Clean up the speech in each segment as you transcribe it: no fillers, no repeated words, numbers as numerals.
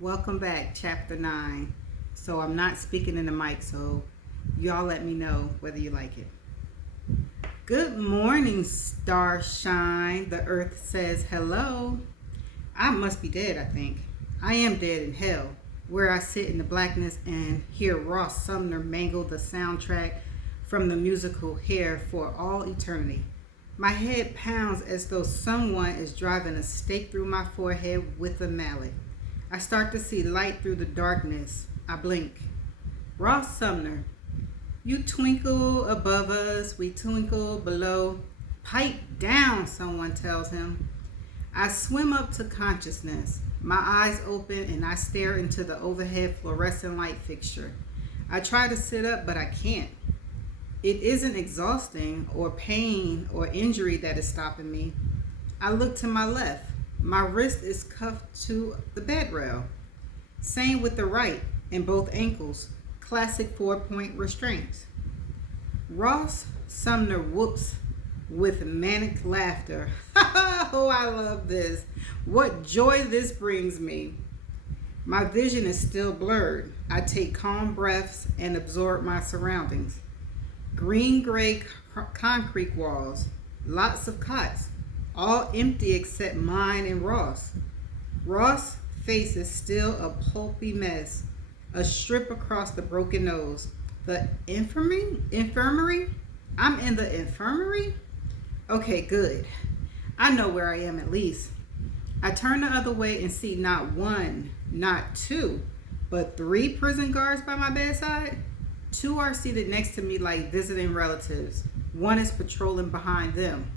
Welcome back, chapter 9. So I'm not speaking in the mic, so y'all let me know whether you like it. Good morning, starshine. The earth says hello. I must be dead, I think. I am dead in hell, where I sit in the blackness and hear Ross Sumner mangle the soundtrack from the musical Hair for all eternity. My head pounds as though someone is driving a stake through my forehead with a mallet. I start to see light through the darkness. I blink. Ross Sumner, you twinkle above us, we twinkle below. Pipe down, someone tells him. I swim up to consciousness. My eyes open and I stare into the overhead fluorescent light fixture. I try to sit up, but I can't. It isn't exhausting or pain or injury that is stopping me. I look to my left. My wrist is cuffed to the bed rail. Same with the right and both ankles. Classic 4-point restraints. Ross Sumner whoops with manic laughter. Oh, I love this. What joy this brings me. My vision is still blurred. I take calm breaths and absorb my surroundings. Green-gray concrete walls, lots of cots, all empty except mine and Ross. Ross' face is still a pulpy mess, a strip across the broken nose. The infirmary? I'm in the infirmary? Okay, good. I know where I am at least. I turn the other way and see not one, not two, but 3 prison guards by my bedside. 2 are seated next to me like visiting relatives. 1 is patrolling behind them.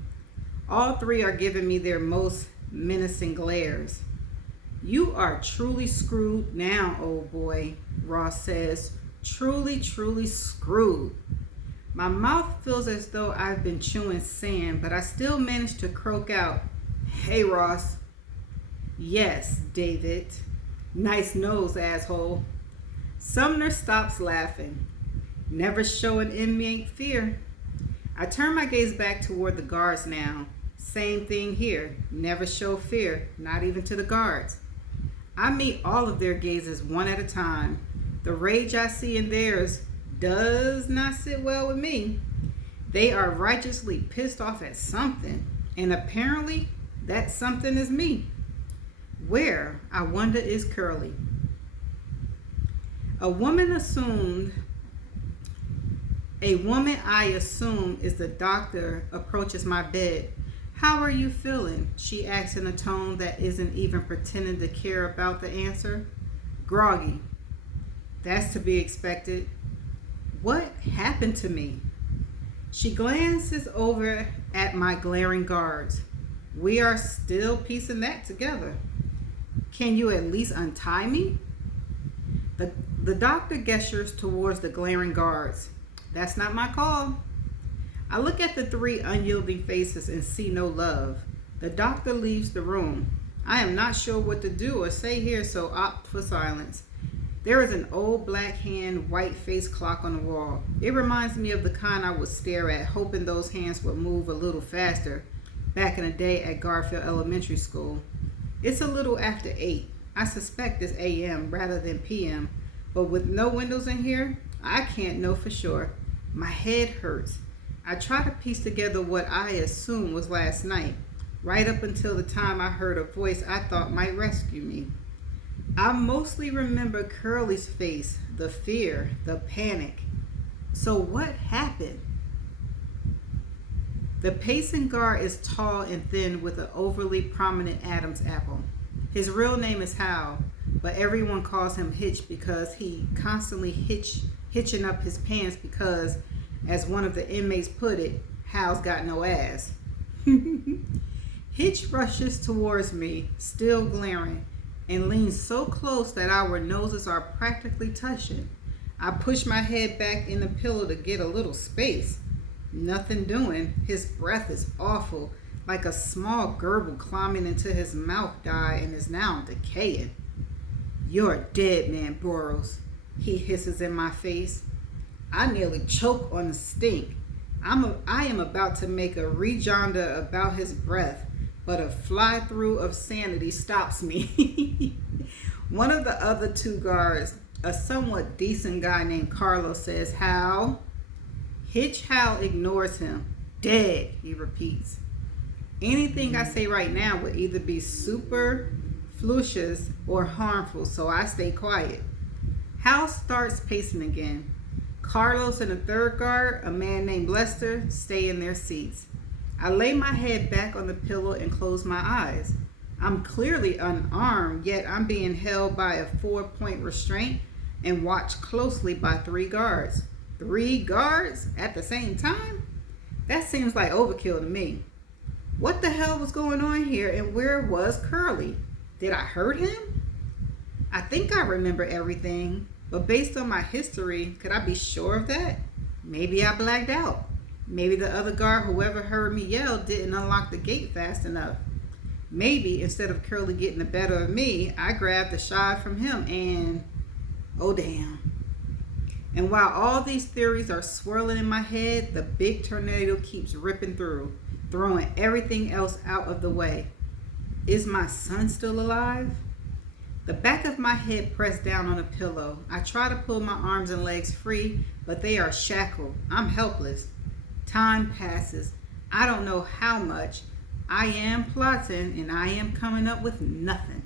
All 3 are giving me their most menacing glares. You are truly screwed now, old boy, Ross says. Truly, truly screwed. My mouth feels as though I've been chewing sand, but I still manage to croak out, "Hey, Ross." "Yes, David." "Nice nose, asshole." Sumner stops laughing. "Never show an inmate fear." I turn my gaze back toward the guards now. Same thing here. Never show fear, not even to the guards. I meet all of their gazes one at a time. The rage I see in theirs does not sit well with me. They are righteously pissed off at something, and apparently that something is me. Where, I wonder, is Curly? A woman I assume is the doctor approaches my bed. "How are you feeling?" she asks in a tone that isn't even pretending to care about the answer. "Groggy." That's to be expected. What happened to me? She glances over at my glaring guards. We are still piecing that together. "Can you at least untie me?" The doctor gestures towards the glaring guards. "That's not my call." I look at the 3 unyielding faces and see no love. The doctor leaves the room. I am not sure what to do or say here, so opt for silence. There is an old black hand, white face clock on the wall. It reminds me of the kind I would stare at, hoping those hands would move a little faster back in the day at Garfield Elementary School. It's a little after 8. I suspect it's AM rather than PM, but with no windows in here, I can't know for sure. My head hurts. I try to piece together what I assume was last night, right up until the time I heard a voice I thought might rescue me. I mostly remember Curly's face, the fear, the panic. So what happened? The pacing guard is tall and thin with an overly prominent Adam's apple. His real name is Hal, but everyone calls him Hitch because he constantly hitching up his pants because, as one of the inmates put it, Hal's got no ass. Hitch rushes towards me, still glaring, and leans so close that our noses are practically touching. I push my head back in the pillow to get a little space. Nothing doing. His breath is awful, like a small gerbil climbing into his mouth dye and is now decaying. "You're dead, man, Boros," he hisses in my face. I nearly choke on the stink. I am about to make a rejoinder about his breath, but a fly-through of sanity stops me. One of the other two guards, a somewhat decent guy named Carlos, says, "Hal." Hitch Hal ignores him. "Dead," he repeats. Anything I say right now would either be superfluous or harmful, so I stay quiet. Hal starts pacing again. Carlos and the third guard, a man named Lester, stay in their seats. I lay my head back on the pillow and close my eyes. I'm clearly unarmed, yet I'm being held by a 4-point restraint and watched closely by 3 guards. 3 guards at the same time? That seems like overkill to me. What the hell was going on here, and where was Curly? Did I hurt him? I think I remember everything, but based on my history, could I be sure of that? Maybe I blacked out. Maybe the other guard, whoever heard me yell, didn't unlock the gate fast enough. Maybe instead of Curly getting the better of me, I grabbed the shot from him and... oh damn. And while all these theories are swirling in my head, the big tornado keeps ripping through, throwing everything else out of the way. Is my son still alive? The back of my head pressed down on a pillow. I try to pull my arms and legs free, but they are shackled. I'm helpless. Time passes. I don't know how much. I am plotting, and I am coming up with nothing.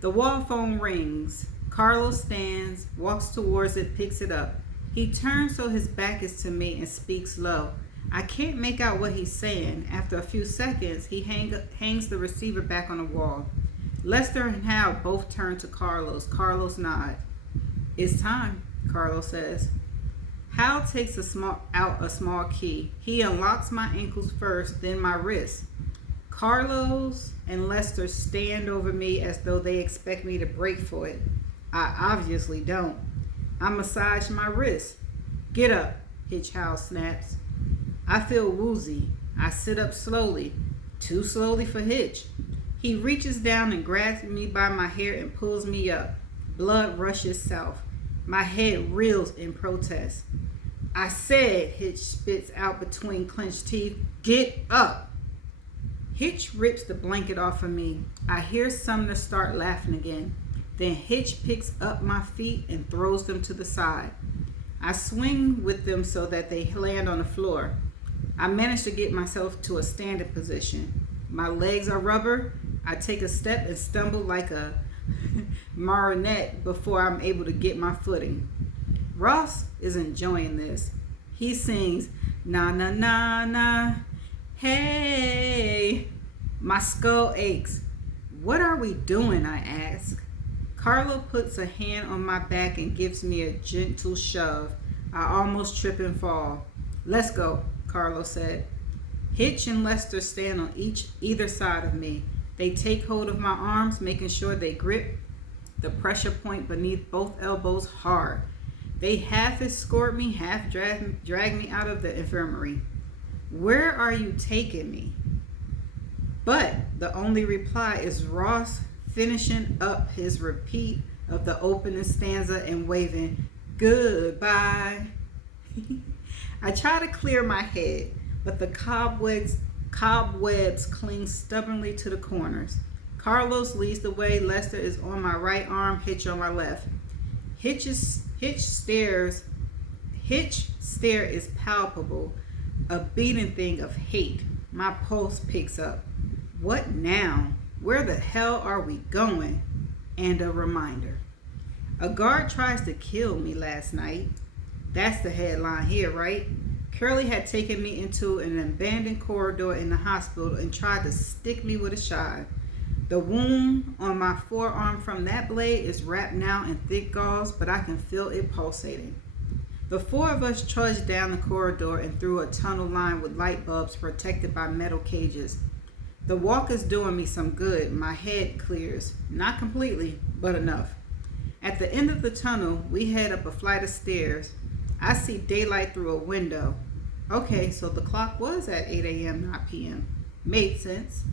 The wall phone rings. Carlos stands, walks towards it, picks it up. He turns so his back is to me and speaks low. I can't make out what he's saying. After a few seconds, he hangs the receiver back on the wall. Lester and Hal both turn to Carlos. Carlos nods. "It's time," Carlos says. Hal takes out a small key. He unlocks my ankles first, then my wrists. Carlos and Lester stand over me as though they expect me to break for it. I obviously don't. I massage my wrist. "Get up," Hitch Hal snaps. I feel woozy. I sit up slowly. Too slowly for Hitch. He reaches down and grabs me by my hair and pulls me up. Blood rushes south. My head reels in protest. "I said," Hitch spits out between clenched teeth, "get up." Hitch rips the blanket off of me. I hear Sumner start laughing again. Then Hitch picks up my feet and throws them to the side. I swing with them so that they land on the floor. I manage to get myself to a standing position. My legs are rubber. I take a step and stumble like a marionette before I'm able to get my footing. Ross is enjoying this. He sings, "Na na na na, hey." My skull aches. "What are we doing?" I ask. Carlo puts a hand on my back and gives me a gentle shove. I almost trip and fall. "Let's go," Carlo said. Hitch and Lester stand on either side of me. They take hold of my arms, making sure they grip the pressure point beneath both elbows hard. They half escort me, half drag me out of the infirmary. "Where are you taking me?" But the only reply is Ross finishing up his repeat of the opening stanza and waving goodbye. I try to clear my head, but the cobwebs cling stubbornly to the corners. Carlos leads the way. Lester is on my right arm, Hitch on my left. Hitch's stare is palpable, a beating thing of hate. My pulse picks up. What now? Where the hell are we going? And a reminder. A guard tries to kill me last night. That's the headline here, right? Curly had taken me into an abandoned corridor in the hospital and tried to stick me with a shot. The wound on my forearm from that blade is wrapped now in thick gauze, but I can feel it pulsating. The 4 of us trudged down the corridor and through a tunnel lined with light bulbs protected by metal cages. The walk is doing me some good. My head clears. Not completely, but enough. At the end of the tunnel, we head up a flight of stairs. I see daylight through a window. Okay, so the clock was at 8 a.m., not p.m. Made sense.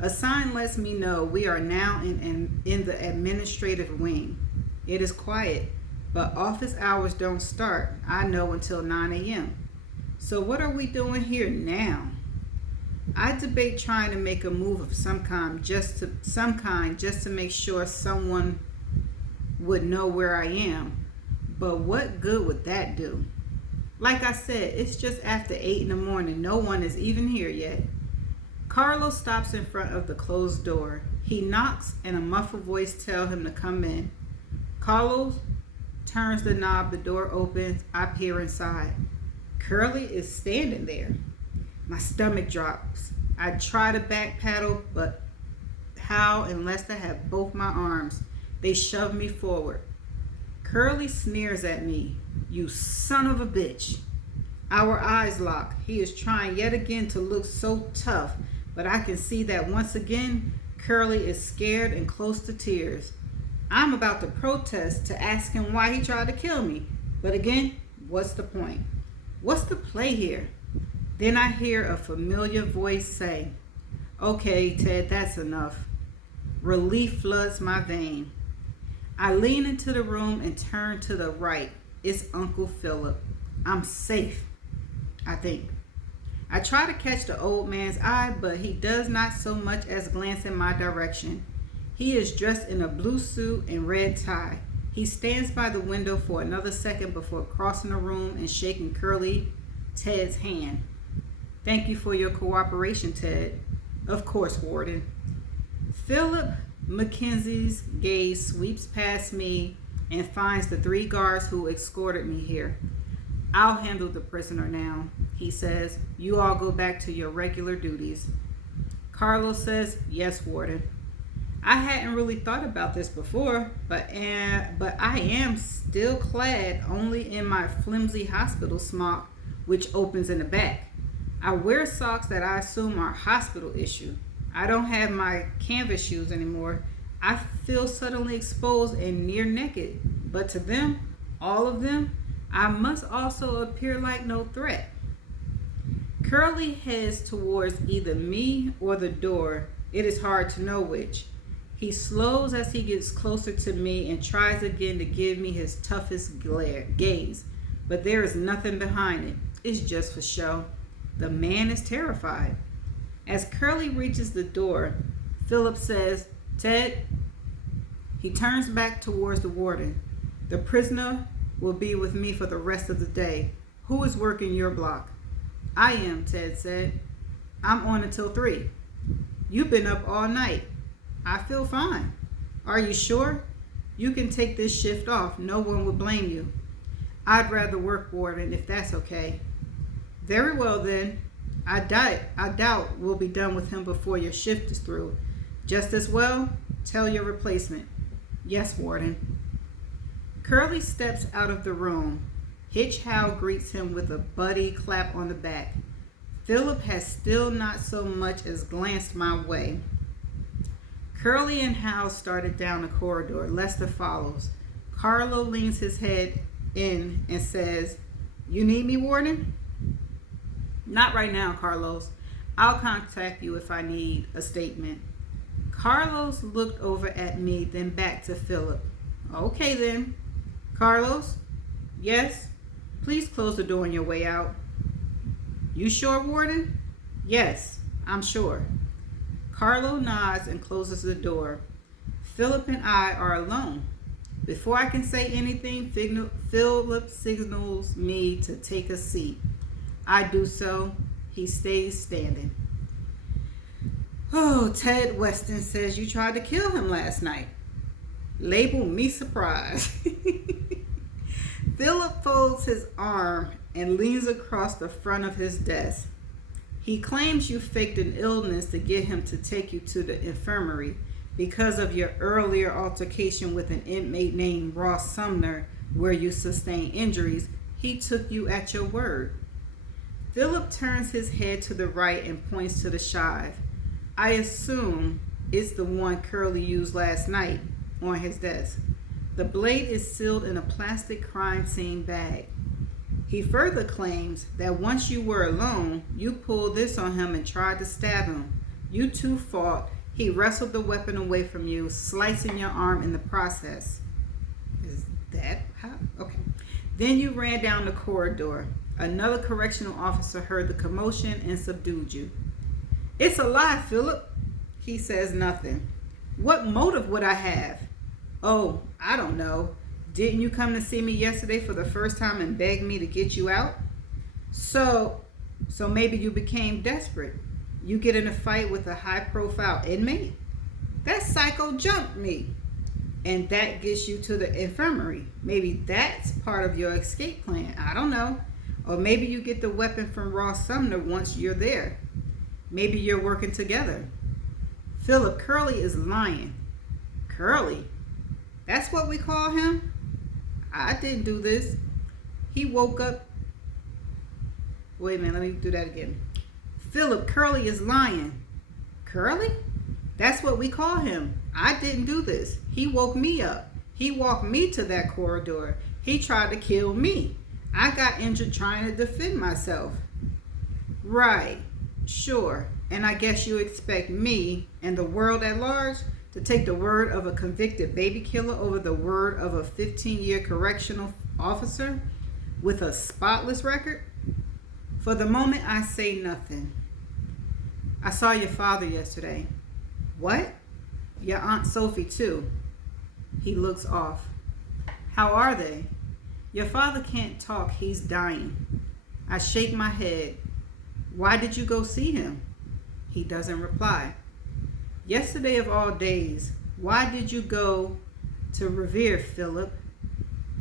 A sign lets me know we are now in the administrative wing. It is quiet, but office hours don't start, I know, until 9 a.m. So what are we doing here now? I debate trying to make a move of some kind just to make sure someone would know where I am. But what good would that do? Like I said, it's just after 8 in the morning. No one is even here yet. Carlos stops in front of the closed door. He knocks and a muffled voice tells him to come in. Carlos turns the knob, the door opens, I peer inside. Curly is standing there. My stomach drops. I try to back pedal, but how unless I have both my arms? They shove me forward. Curly sneers at me. You son of a bitch. Our eyes lock. He is trying yet again to look so tough, but I can see that once again, Curly is scared and close to tears. I'm about to protest to ask him why he tried to kill me. But again, what's the point? What's the play here? Then I hear a familiar voice say, okay, Ted, that's enough. Relief floods my vein. I lean into the room and turn to the right. It's Uncle Philip. I'm safe, I think. I try to catch the old man's eye, but he does not so much as glance in my direction. He is dressed in a blue suit and red tie. He stands by the window for another second before crossing the room and shaking Curly Ted's hand. Thank you for your cooperation, Ted. Of course, Warden. Philip McKenzie's gaze sweeps past me and finds the 3 guards who escorted me here. I'll handle the prisoner now, he says. You all go back to your regular duties. Carlos says, yes, Warden. I hadn't really thought about this before, but I am still clad only in my flimsy hospital smock, which opens in the back. I wear socks that I assume are hospital issue. I don't have my canvas shoes anymore. I feel suddenly exposed and near naked, but to them, all of them, I must also appear like no threat. Curly heads towards either me or the door. It is hard to know which. He slows as he gets closer to me and tries again to give me his toughest gaze, but there is nothing behind it. It's just for show. The man is terrified. As Curly reaches the door, Philip says, Ted. He turns back towards the warden. The prisoner will be with me for the rest of the day. Who is working your block? I am, Ted said. I'm on until 3. You've been up all night. I feel fine. Are you sure? You can take this shift off. No one will blame you. I'd rather work, Warden, if that's okay. Very well then. I doubt we'll be done with him before your shift is through. Just as well, tell your replacement. Yes, Warden. Curly steps out of the room. Hitch Howe greets him with a buddy clap on the back. Philip has still not so much as glanced my way. Curly and Howe started down the corridor. Lester follows. Carlo leans his head in and says, You need me, Warden? Not right now, Carlos. I'll contact you if I need a statement. Carlos looked over at me, then back to Philip. Okay then. Carlos? Yes? Please close the door on your way out. You sure, Warden? Yes, I'm sure. Carlo nods and closes the door. Philip and I are alone. Before I can say anything, Philip signals me to take a seat. I do so. He stays standing. Oh, Ted Weston says you tried to kill him last night. Label me surprised. Philip folds his arm and leans across the front of his desk. He claims you faked an illness to get him to take you to the infirmary because of your earlier altercation with an inmate named Ross Sumner, where you sustained injuries. He took you at your word. Philip turns his head to the right and points to the shive. I assume it's the one Curly used last night on his desk. The blade is sealed in a plastic crime scene bag. He further claims that once you were alone, you pulled this on him and tried to stab him. You two fought. He wrestled the weapon away from you, slicing your arm in the process. Is that how? Okay. Then you ran down the corridor. Another correctional officer heard the commotion and subdued you. It's a lie, Philip. He says nothing. What motive would I have? Oh, I don't know. Didn't you come to see me yesterday for the first time and beg me to get you out? So maybe you became desperate. You get in a fight with a high-profile inmate? That psycho jumped me. And that gets you to the infirmary. Maybe that's part of your escape plan. I don't know. Or maybe you get the weapon from Ross Sumner once you're there. Maybe you're working together. Philip, Curly is lying. Curly? That's what we call him? I didn't do this. He woke up. Wait a minute, let me do that again. Philip, Curly is lying. Curly? That's what we call him. I didn't do this. He woke me up. He walked me to that corridor. He tried to kill me. I got injured trying to defend myself. Right. Sure. And I guess you expect me and the world at large to take the word of a convicted baby killer over the word of a 15-year correctional officer with a spotless record? For the moment, I say nothing. I saw your father yesterday. What? Your Aunt Sophie, too. He looks off. How are they? Your father can't talk. He's dying. I shake my head. Why did you go see him? He doesn't reply. Yesterday of all days, why did you go to Revere, Philip?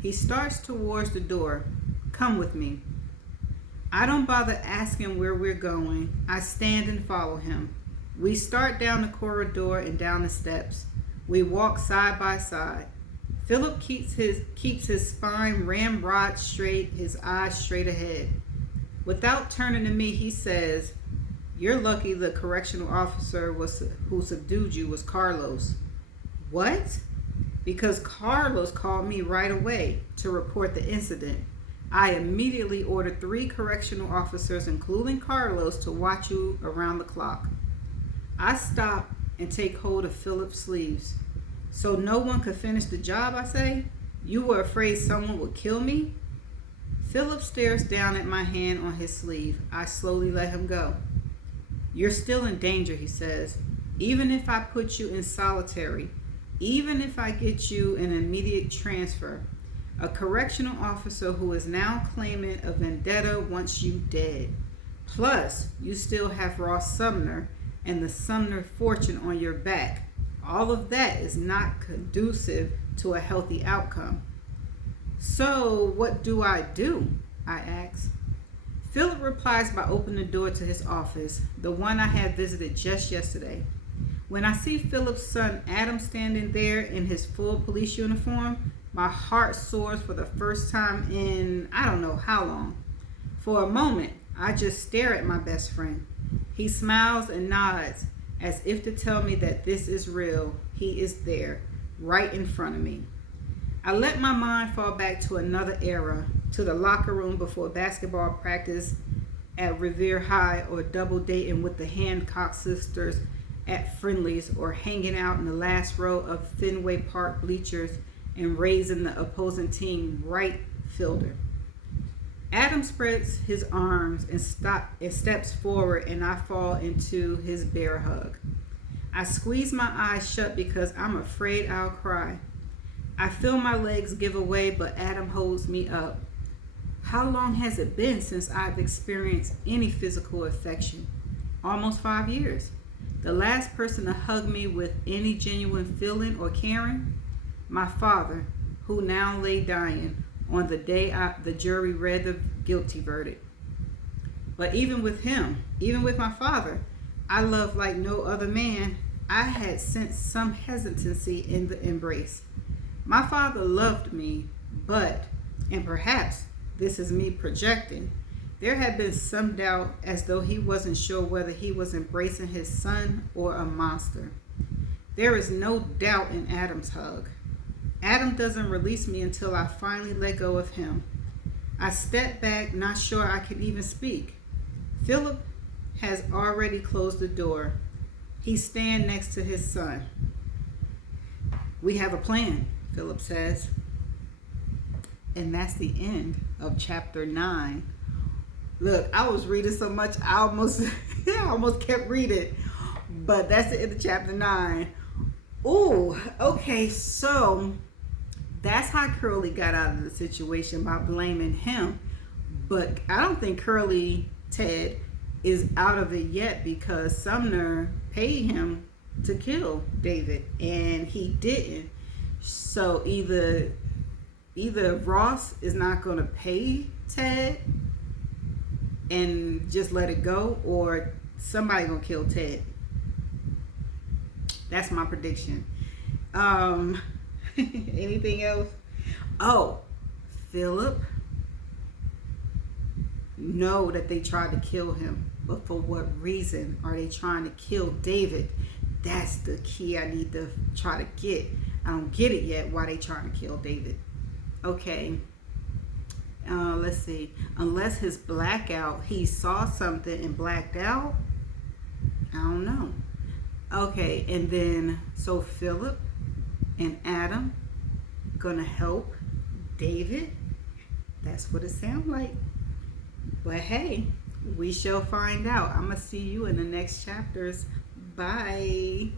He starts towards the door. Come with me. I don't bother asking where we're going. I stand and follow him. We start down the corridor and down the steps. We walk side by side. Philip keeps his spine ramrod straight, his eyes straight ahead. Without turning to me, he says, "You're lucky the correctional officer who subdued you was Carlos." What? Because Carlos called me right away to report the incident. I immediately ordered 3 correctional officers, including Carlos, to watch you around the clock. I stop and take hold of Philip's sleeves. So no one could finish the job, I say? You were afraid someone would kill me? Philip stares down at my hand on his sleeve. I slowly let him go. You're still in danger, he says. Even if I put you in solitary, even if I get you an immediate transfer, a correctional officer who is now claiming a vendetta wants you dead. Plus, you still have Ross Sumner and the Sumner fortune on your back. All of that is not conducive to a healthy outcome. So, what do? I ask. Philip replies by opening the door to his office, the one I had visited just yesterday. When I see Philip's son Adam standing there in his full police uniform, my heart soars for the first time in I don't know how long. For a moment, I just stare at my best friend. He smiles and nods as if to tell me that this is real. He is there, right in front of me. I let my mind fall back to another era, to the locker room before basketball practice at Revere High, or double dating with the Hancock sisters at Friendly's, or hanging out in the last row of Fenway Park bleachers and raising the opposing team right fielder. Adam spreads his arms and steps forward, and I fall into his bear hug. I squeeze my eyes shut because I'm afraid I'll cry. I feel my legs give away, but Adam holds me up. How long has it been since I've experienced any physical affection? Almost 5 years. The last person to hug me with any genuine feeling or caring? My father, who now lay dying on the day the jury read the guilty verdict. But even with him, even with my father, I loved like no other man. I had sensed some hesitancy in the embrace. My father loved me, but, and perhaps this is me projecting, there had been some doubt, as though he wasn't sure whether he was embracing his son or a monster. There is no doubt in Adam's hug. Adam doesn't release me until I finally let go of him. I step back, not sure I can even speak. Philip has already closed the door. He stands next to his son. We have a plan, Philip says. And that's the end of chapter 9 Look, I was reading so much, I almost, I almost kept reading. But that's the end of chapter 9. Ooh, okay, so that's how Curly got out of the situation, by blaming him. But I don't think Curly Ted is out of it yet, because Sumner paid him to kill David and he didn't. So either Ross is not going to pay Ted and just let it go, or somebody going to kill Ted. That's my prediction. Anything else? Oh, Philip know that they tried to kill him, but for what reason are they trying to kill David? That's the key I need to try to get. I don't get it yet, why they trying to kill David. Okay, let's see. Unless his blackout, he saw something and blacked out. I don't know. Okay, and then so Philip and Adam gonna help David. That's what it sounds like. But hey, we shall find out. I'm gonna see you in the next chapters. Bye.